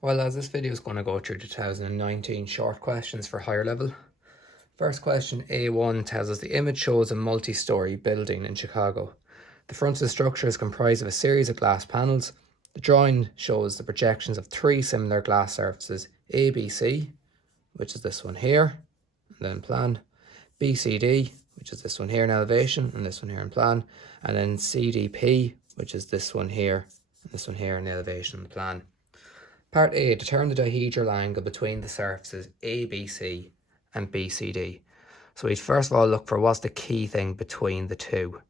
Well, as this video is going to go through 2019 short questions for higher level. First question, A1, tells us the image shows a multi-story building in Chicago. The front of the structure is comprised of a series of glass panels. The drawing shows the projections of three similar glass surfaces, ABC, which is this one here, and then plan, BCD, which is this one here in elevation, and this one here in plan, and then CDP, which is this one here, and this one here in elevation and plan. Part A, determine the dihedral angle between the surfaces ABC and BCD. So we'd first of all look for what's the key thing between the two.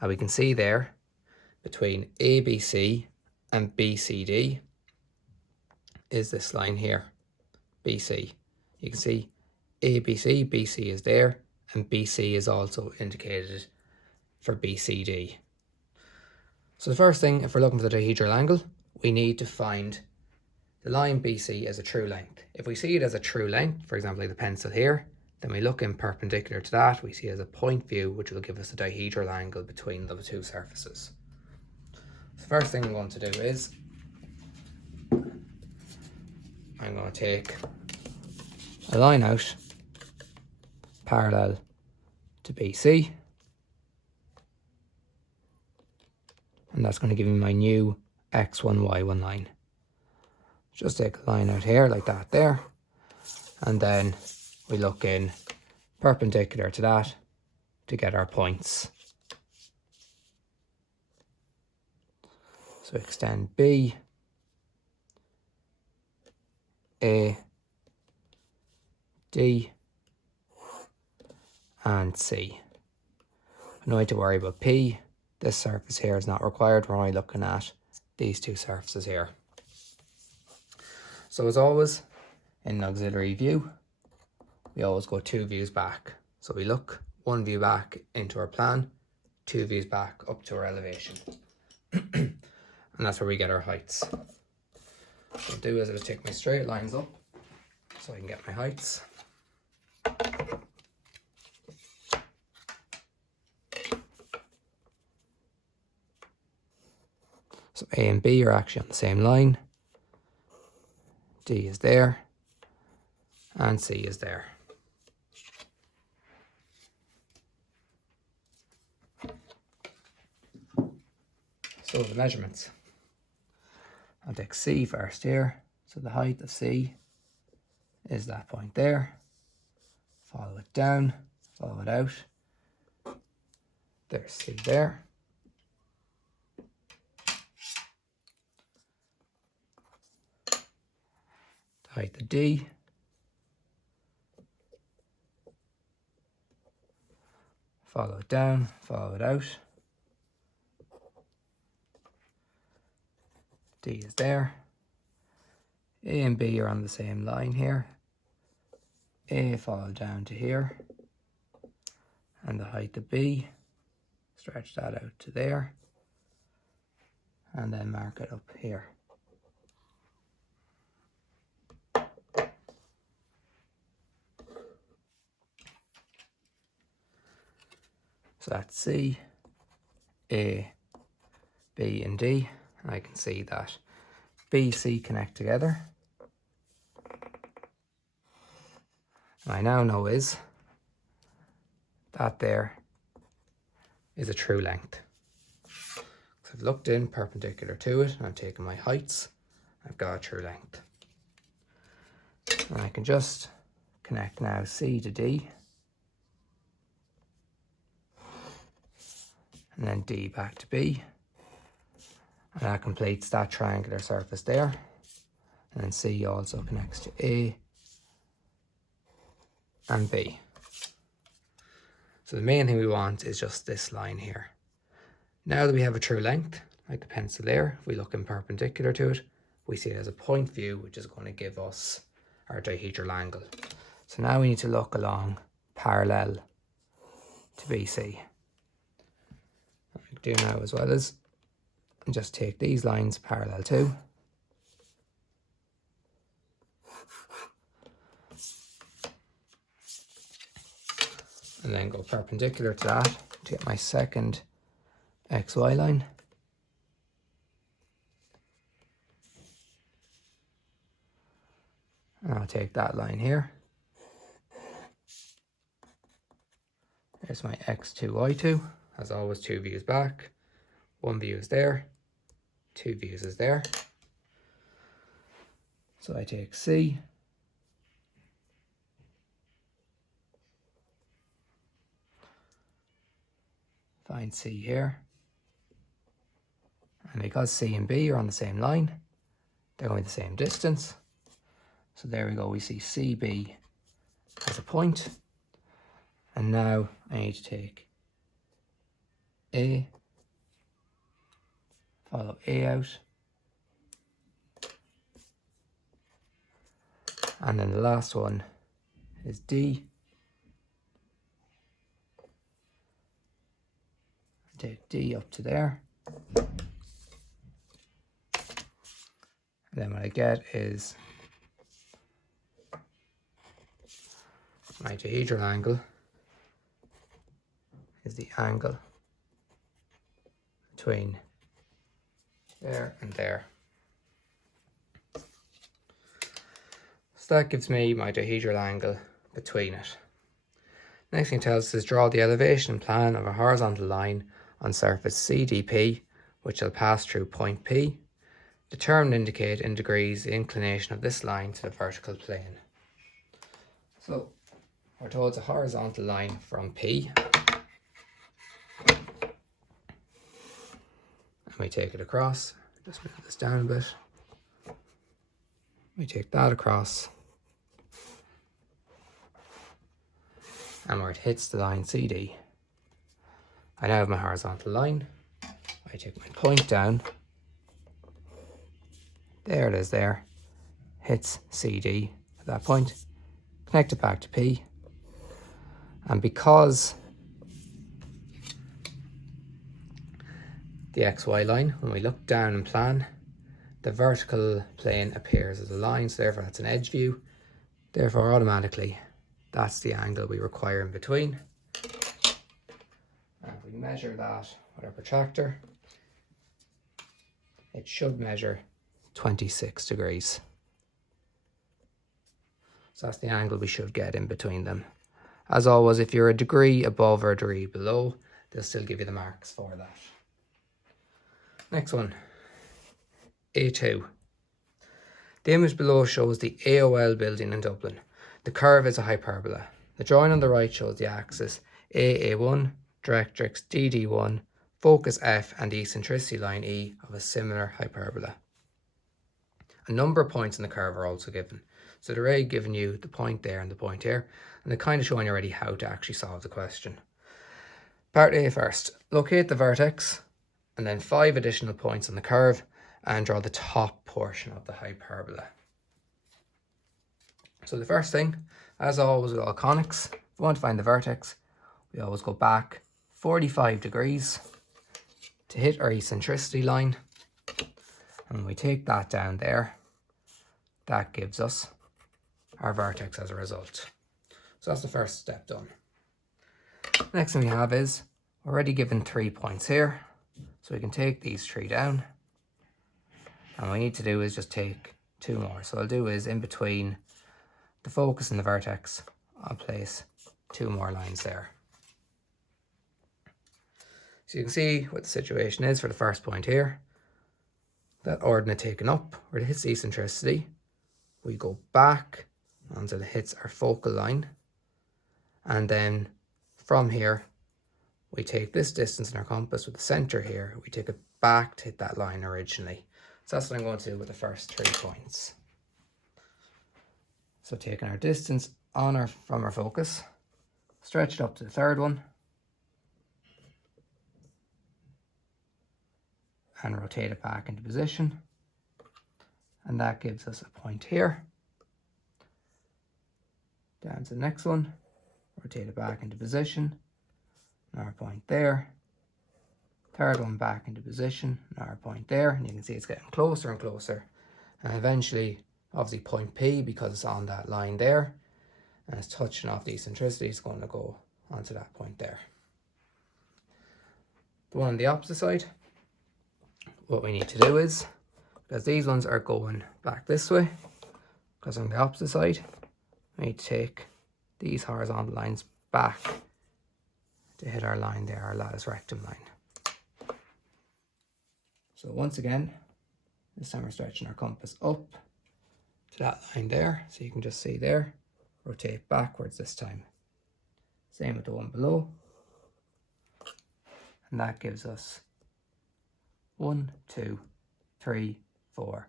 And we can see there, between ABC and BCD is this line here, BC. You can see ABC, BC is there, and BC is also indicated for BCD. So the first thing, if we're looking for the dihedral angle, we need to find the line BC as a true length. If we see it as a true length, for example, like the pencil here, then we look in perpendicular to that, we see it as a point view, which will give us a dihedral angle between the two surfaces. The first thing I'm going to do is, I'm going to take a line out parallel to BC, and that's going to give me my new X1, Y1 line. Just take a line out here like that there, and then we look in perpendicular to that to get our points. So extend B, A, D, and C. No need to worry about P. This surface here is not required. We're only looking at these two surfaces here. So as always, in an auxiliary view, we always go two views back. So we look one view back into our plan, two views back up to our elevation. And that's where we get our heights. What I'll do is I'll take my straight lines up so I can get my heights. So A and B are actually on the same line. D is there, and C is there. So the measurements. I'll take C first here. So the height of C is that point there. Follow it down, follow it out. There's C there. Height of D, follow it down, follow it out. D is there. A and B are on the same line here. A follow down to here, and the height of B, stretch that out to there, and then mark it up here. So that's C, A, B and D. And I can see that B, C connect together. And I now know is that there is a true length. So I've looked in perpendicular to it and I've taken my heights. I've got a true length. And I can just connect now C to D. And then D back to B, and that completes that triangular surface there. And then C also connects to A and B. So the main thing we want is just this line here. Now that we have a true length, like the pencil there, if we look in perpendicular to it, we see it as a point view, which is going to give us our dihedral angle. So now we need to look along parallel to BC. Do now as well as just take these lines parallel to, and then go perpendicular to that to get my second XY line. And I'll take that line here. There's my x2, y2. As always, 2 views back. 1 view is there. 2 views is there. So I take C. Find C here. And because C and B are on the same line, they're going the same distance. So there we go, we see CB as a point. And now I need to take A, follow A out. And then the last one is D. Take D up to there. And then what I get is my dihedral angle is the angle between there and there. So that gives me my dihedral angle between it. Next thing it tells us is draw the elevation and plan of a horizontal line on surface CDP, which will pass through point P. Determine and indicate in degrees the inclination of this line to the vertical plane. So we're told it's a horizontal line from P. And we take it across. Just move this down a bit. We take that across. And where it hits the line CD. I now have my horizontal line. I take my point down. There it is there. Hits CD at that point. Connect it back to P. And because the XY line, when we look down and plan, the vertical plane appears as a line, so therefore that's an edge view. Therefore automatically that's the angle we require in between. And if we measure that with our protractor, it should measure 26 degrees. So that's the angle we should get in between them. As always, if you're a degree above or a degree below, they'll still give you the marks for that. Next one, A2. The image below shows the AOL building in Dublin. The curve is a hyperbola. The drawing on the right shows the axis AA1, directrix DD1, focus F and the eccentricity line E of a similar hyperbola. A number of points in the curve are also given. So they're already giving you the point there and the point here, and they're kind of showing you already how to actually solve the question. Part A first. Locate the vertex and then 5 additional points on the curve and draw the top portion of the hyperbola. So the first thing, as always with all conics, if we want to find the vertex, we always go back 45 degrees to hit our eccentricity line. And we take that down there. That gives us our vertex as a result. So that's the first step done. Next thing we have is, we're already given 3 points here. So we can take these 3 down. And what we need to do is just take 2 more. So what I'll do is in between the focus and the vertex, I'll place 2 more lines there. So you can see what the situation is for the first point here. That ordinate taken up, where it hits the eccentricity, we go back until it hits our focal line. And then from here, we take this distance in our compass with the center here, we take it back to hit that line originally. So that's what I'm going to do with the first 3 points. So taking our distance from our focus, stretch it up to the third one, and rotate it back into position. And that gives us a point here. Down to the next one, rotate it back into position, another point there. Third one back into position, another point there. And you can see it's getting closer and closer. And eventually, obviously point P, because it's on that line there, and it's touching off the eccentricity, it's going to go onto that point there. The one on the opposite side, what we need to do is, because these ones are going back this way, because on the opposite side, we need to take these horizontal lines back to hit our line there, our latus rectum line. So once again, this time we're stretching our compass up to that line there, so you can just see there, rotate backwards this time. Same with the one below. And that gives us 1, 2, 3, 4,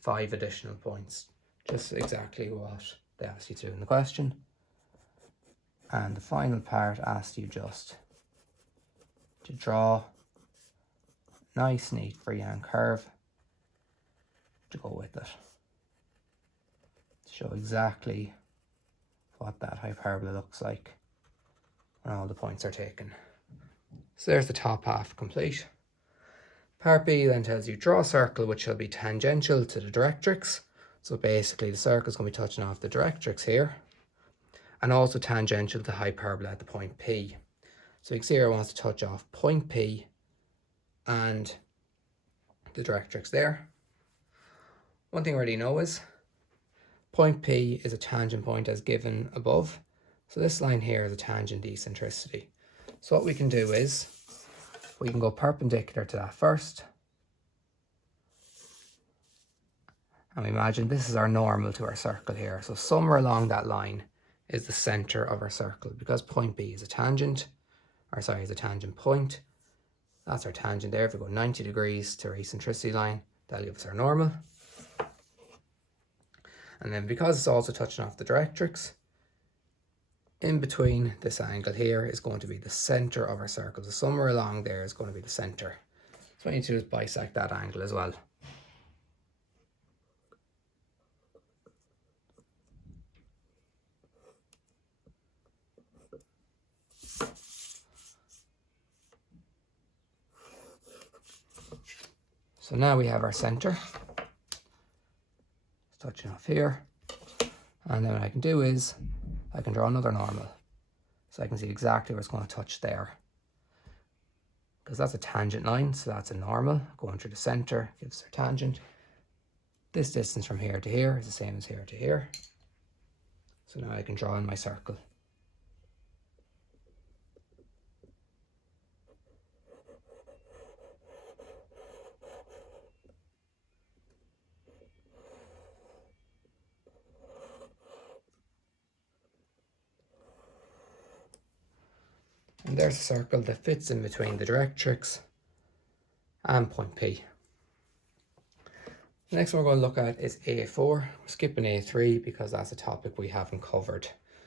5 additional points. Just exactly what they asked you to do in the question. And the final part asked you just to draw a nice, neat freehand curve to go with it. To show exactly what that hyperbola looks like when all the points are taken. So there's the top half complete. Part B then tells you draw a circle which shall be tangential to the directrix. So basically the circle is going to be touching off the directrix here, and also tangential to hyperbola at the point P. So you can see here it wants to touch off point P and the directrix there. One thing I already know is point P is a tangent point as given above. So this line here is a tangent eccentricity. So what we can do is, we can go perpendicular to that first. And we imagine this is our normal to our circle here. So somewhere along that line is the center of our circle, because point B is a tangent, is a tangent point. That's our tangent there. If we go 90 degrees to our eccentricity line, that'll give us our normal. And then because it's also touching off the directrix, in between this angle here is going to be the center of our circle. So somewhere along there is going to be the center. So what you need to do is bisect that angle as well. So now we have our center. It's touching off here. And then what I can do is, I can draw another normal. So I can see exactly where it's going to touch there. Because that's a tangent line, so that's a normal. Going through the center gives our tangent. This distance from here to here is the same as here to here. So now I can draw in my circle. And there's a circle that fits in between the directrix and point P. The next one we're going to look at is A4. We're skipping A3 because that's a topic we haven't covered.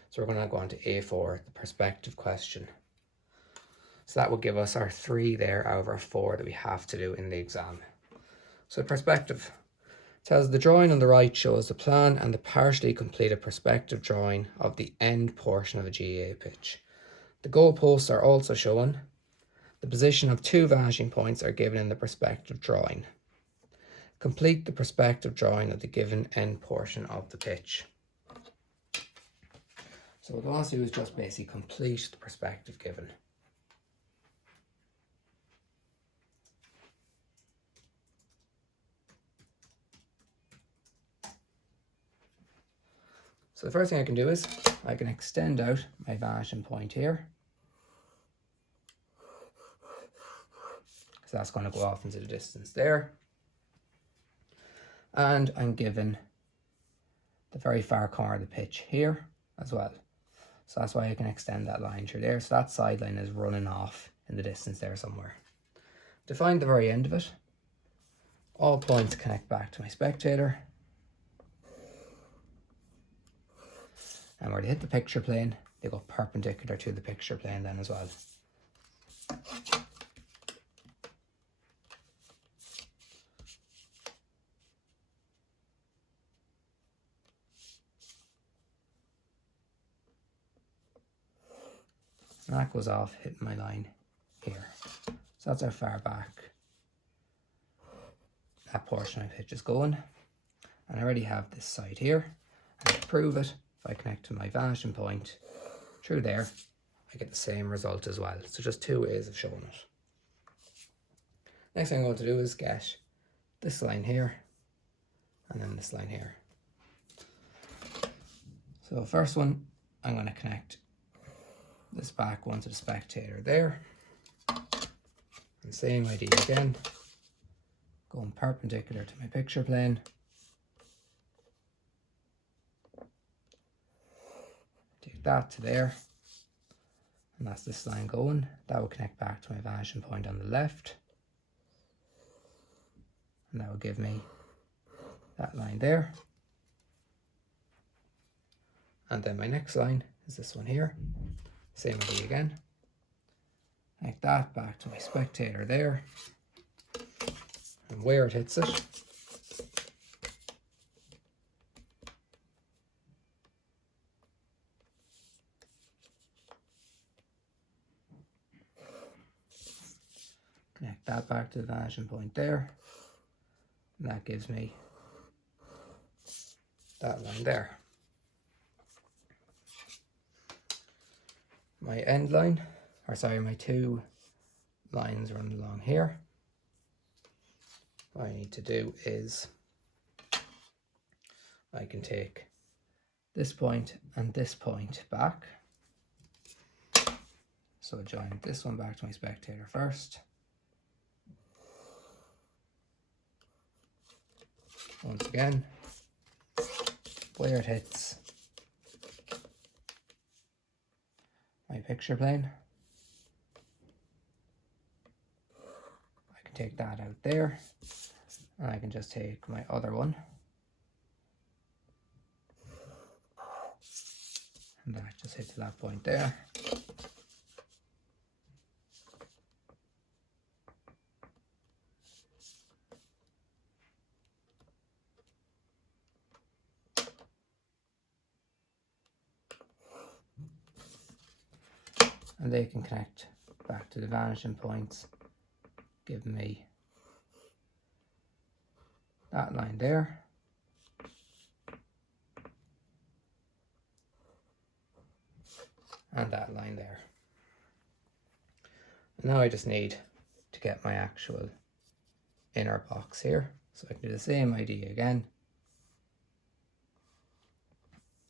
So we're going to go on to A4, the perspective question. So that will give us our 3 there out of our 4 that we have to do in the exam. So perspective tells the drawing on the right shows the plan and the partially completed perspective drawing of the end portion of a GAA pitch. The goalposts are also shown. The position of 2 vanishing points are given in the perspective drawing. Complete the perspective drawing of the given end portion of the pitch. So what I want to do is just basically complete the perspective given. So the first thing I can do is I can extend out my vanishing point here. So that's going to go off into the distance there. And I'm given the very far corner of the pitch here as well. So that's why I can extend that line through there. So that sideline is running off in the distance there somewhere. To find the very end of it, all points connect back to my spectator. And where they hit the picture plane, they go perpendicular to the picture plane then as well. And that goes off hitting my line here. So that's how far back that portion of the pitch is going. And I already have this side here. And to prove it, if I connect to my vanishing point through there, I get the same result as well. So just 2 ways of showing it. Next thing I'm going to do is get this line here and then this line here. So first one, I'm going to connect this back one to the spectator there. And same idea again, going perpendicular to my picture plane. Take that to there. And that's this line going. That will connect back to my vanishing point on the left. And that will give me that line there. And then my next line is this one here. Same idea again. Connect that back to my spectator there. And where it hits it, connect that back to the vanishing point there. And that gives me that line there. My end line, or sorry, my two lines run along here. What I need to do is I can take this point and this point back. So join this one back to my spectator first. Once again, where it hits my picture plane, I can take that out there, and I can just take my other one, and that just hits that point there. And they can connect back to the vanishing points, giving me that line there. And that line there. And now I just need to get my actual inner box here. So I can do the same idea again.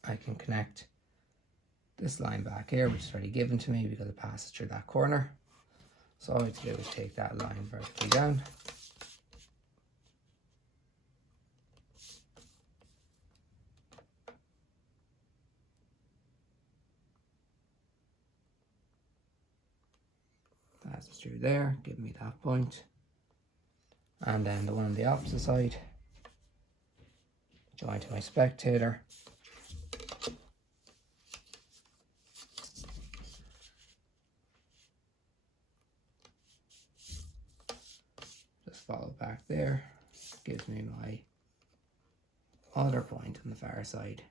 I can connect this line back here, which is already given to me because it passes through that corner. So all I have to do is take that line vertically down. Passes through there, give me that point. And then the one on the opposite side, join to my spectator. Follow back there, gives me my other point on the far side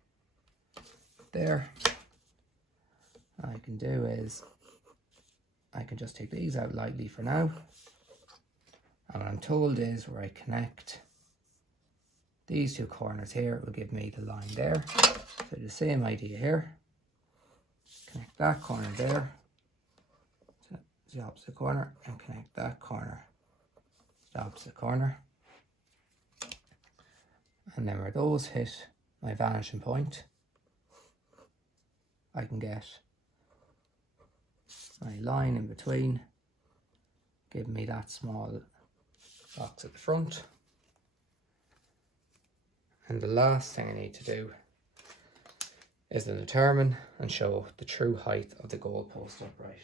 there. What I can do is I can just take these out lightly for now, and what I'm told is where I connect these two corners here, it will give me the line there. So the same idea here, connect that corner there to the opposite corner, and connect that corner the opposite corner, and then where those hit my vanishing point, I can get my line in between, giving me that small box at the front. And the last thing I need to do is to determine and show the true height of the goalpost upright.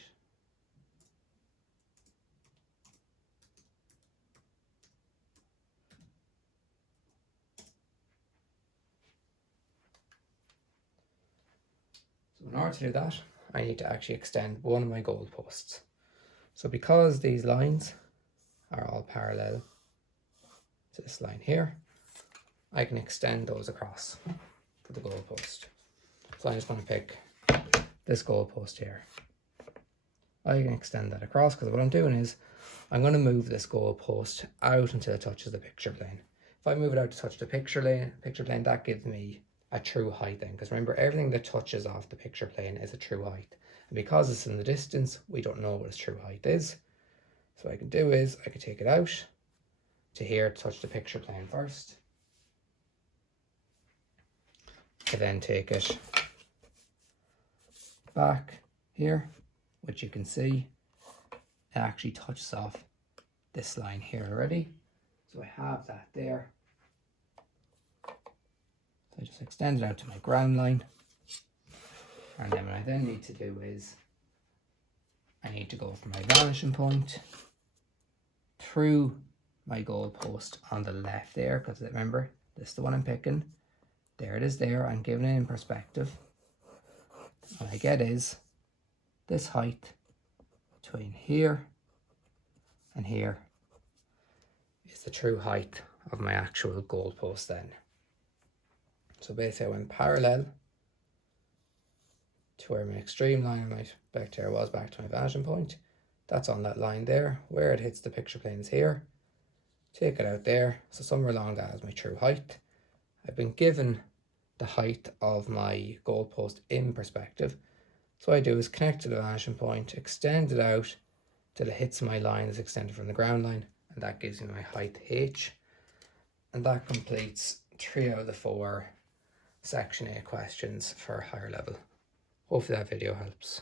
So in order to do that, I need to actually extend one of my goalposts. So because these lines are all parallel to this line here, I can extend those across to the goalpost. So I'm just going to pick this goalpost here. I can extend that across because what I'm doing is I'm going to move this goalpost out until it touches the picture plane. If I move it out to touch the picture plane, that gives me a true height then, because remember, everything that touches off the picture plane is a true height, and because it's in the distance, we don't know what its true height is. So what I can do is I can take it out to here to touch the picture plane first, to then take it back here, which you can see it actually touches off this line here already. So I have that there. So I just extend it out to my ground line. And then what I then need to do is I need to go from my vanishing point through my goal post on the left there, because remember, this is the one I'm picking. There it is there. I'm giving it in perspective. What I get is this height between here and here is the true height of my actual goal post then. So basically I went parallel to where my extreme line of my vector was back to my vanishing point. That's on that line there. Where it hits the picture plane is here. Take it out there. So somewhere along that is my true height. I've been given the height of my goalpost in perspective. So what I do is connect to the vanishing point, extend it out till it hits my line that's extended from the ground line, and that gives me my height h. And that completes 3 out of the 4 Section A questions for higher level. Hopefully that video helps.